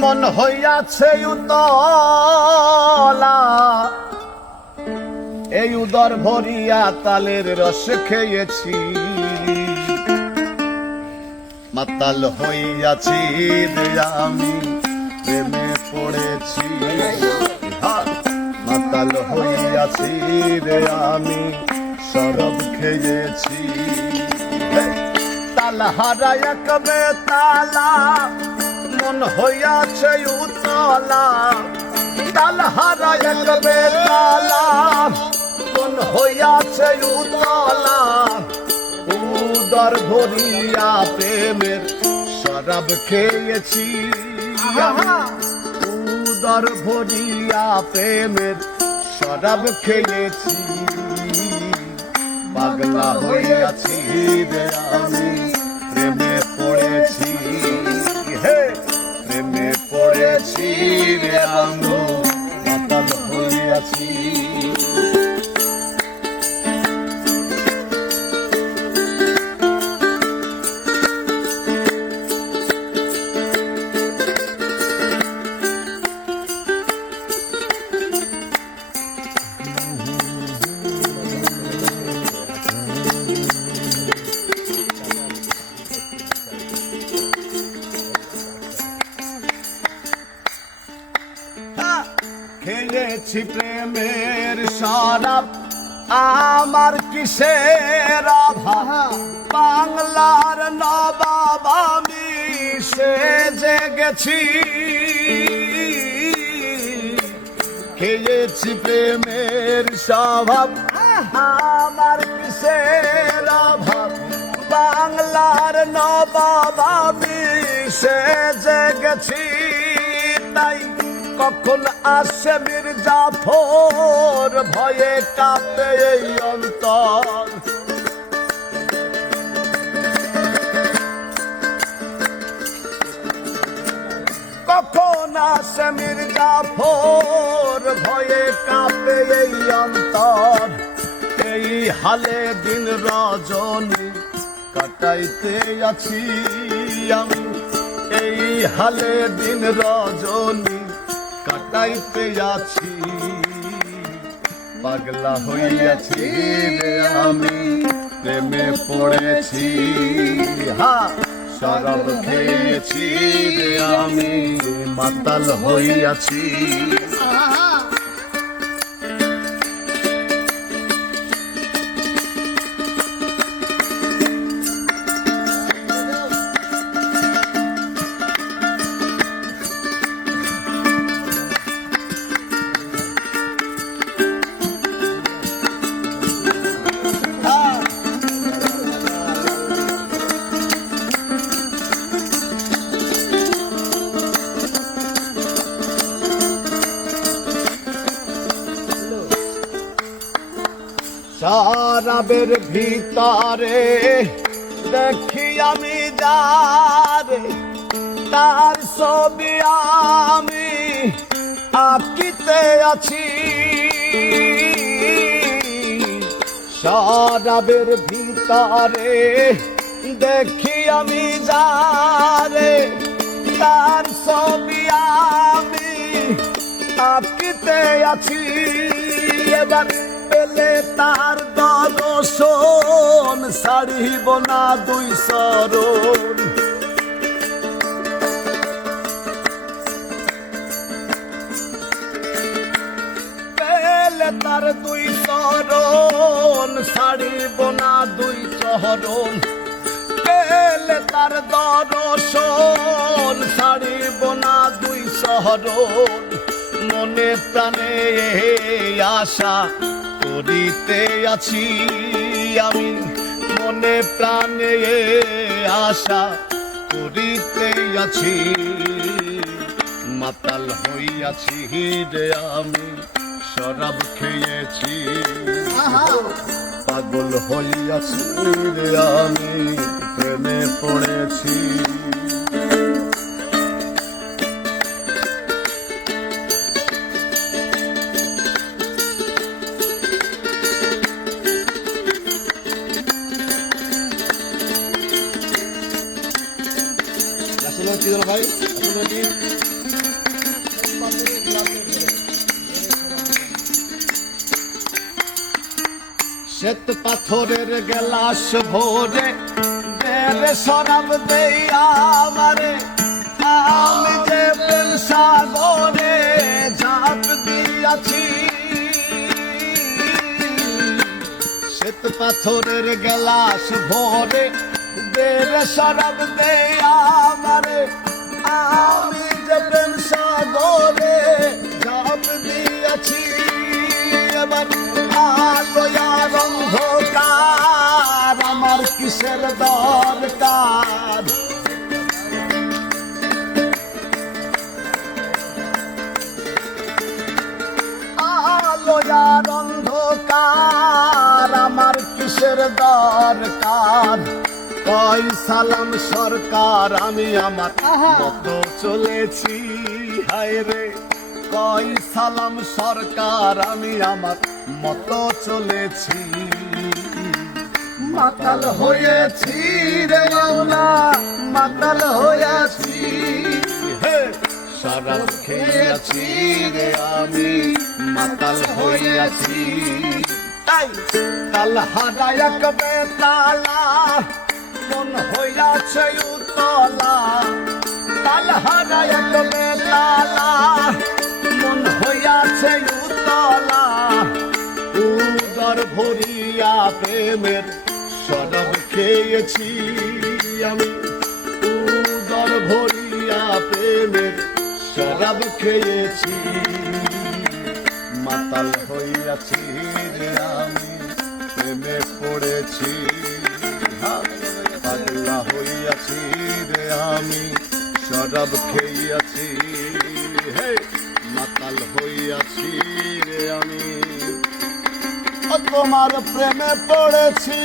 মন হইয়াছে উতলা, এই উদর ভরিয়া তালের রস খেয়েছি। মাতাল হইয়াছি রে আমি, প্রেমে পড়েছি। মাতাল হইয়াছি রে আমি, শরব খেয়েছি। তালা হারায় কবে তালা, মন হইয়াছে উতলা। তালা হারায় কবে তালা, মন হইয়াছে উতলা। উদর ভরিয়া প্রেমের শরাব খেয়েছি। উদর ভরিয়া প্রেমের শরাব খেয়েছি। পাগলা হইয়াছি রে আমি, প্রেমে পড়েছি। হে প্রেমে পড়েছি রে আমি, মাতাল হইয়াছি। খেয়েছি প্রেমের শরাব, আমার কিসের অভাব। বাংলার নবাব আমি সেজে গেছি। খেয়েছি প্রেমের স্বভাব, আমার কিসের অভাব। বাংলার নবাব আমি সেজে গেছি। তাই কখন আসে মির্জাফর, ভয়ে কাঁপে এই অন্তর। কখন আসে মির্জাফর, ভয়ে কাঁপে এই অন্তর। এই হালে দিন রজনী কাটাইতে আছি আমি। এই হালে দিন রজনী কাটাইতে আছি। পাগলা হইয়াছি রে আমি, প্রেমে পড়েছি। শরাব খেয়েছি রে আমি, মাতাল হইয়াছি। শরাবের ভিতরে দেখি আমি যারে, তার ছবি আমি আঁকিতে আছি। শরাবের ভিতরে দেখি আমি যারে, তার ছবি আমি আঁকিতে আছি। এবার পেলে তার দর্শন, ছাড়িব না দুই চরণ। পেলে তার দুই চরণ, ছাড়িব না দুই চরণ। পেলে তার দর্শন, ছাড়িব না দুই চরণ। মনে প্রাণে আশা করিতে আছি আমি। মনে প্রাণে আশা করিতে আছি। মাতাল হইয়াছি রে আমি, শরাব খেয়েছি। পাগল হইয়াছি রে আমি, প্রেমে পড়েছি। আসলে কি জানো ভাই, আসলে কি শ্বেত পাথরের গেলাস ভরে বেড়ে শরাব দেই আমারে, আমি যে প্রেম সাগরে ঝাঁপ দিয়াছি। শ্বেত পাথরের গেলাস ভরে বেড়ে শরাব দেই আমারে, আমি যে প্রেম সাগরে ঝাঁপ দিয়াছি। এবার আলোয়ার অন্ধকার আমার কিসের দরকার, আলোয়ার অন্ধকার আমার কিসের দরকার। কই সালাম সরকার আমি আমার মতো চলেছি, হায় রে কই সালাম সরকার আমি আমার মতো চলেছি। মাতাল হয়েছি রে মাওলা, মাতাল হয়েছি, হে শরাব খেয়েছি রে আমি মাতাল হয়েছি। তাল হারায় কবে তালা মন হইয়াছে উতলা, তাল হারায় কবে তালা মন হইয়াছে উতলা। উদর ভরিয়া প্রেমের শরাব খেয়েছি আমি, উদর ভরিয়া প্রেমের শরাব খেয়েছি। মাতাল হইয়াছি রে আমি প্রেমে পড়েছি, পাগলা হইয়াছি রে আমি শরাব খেয়েছি, হে মাতাল হইয়াছি রে আমি তোমার প্রেমে পড়েছি।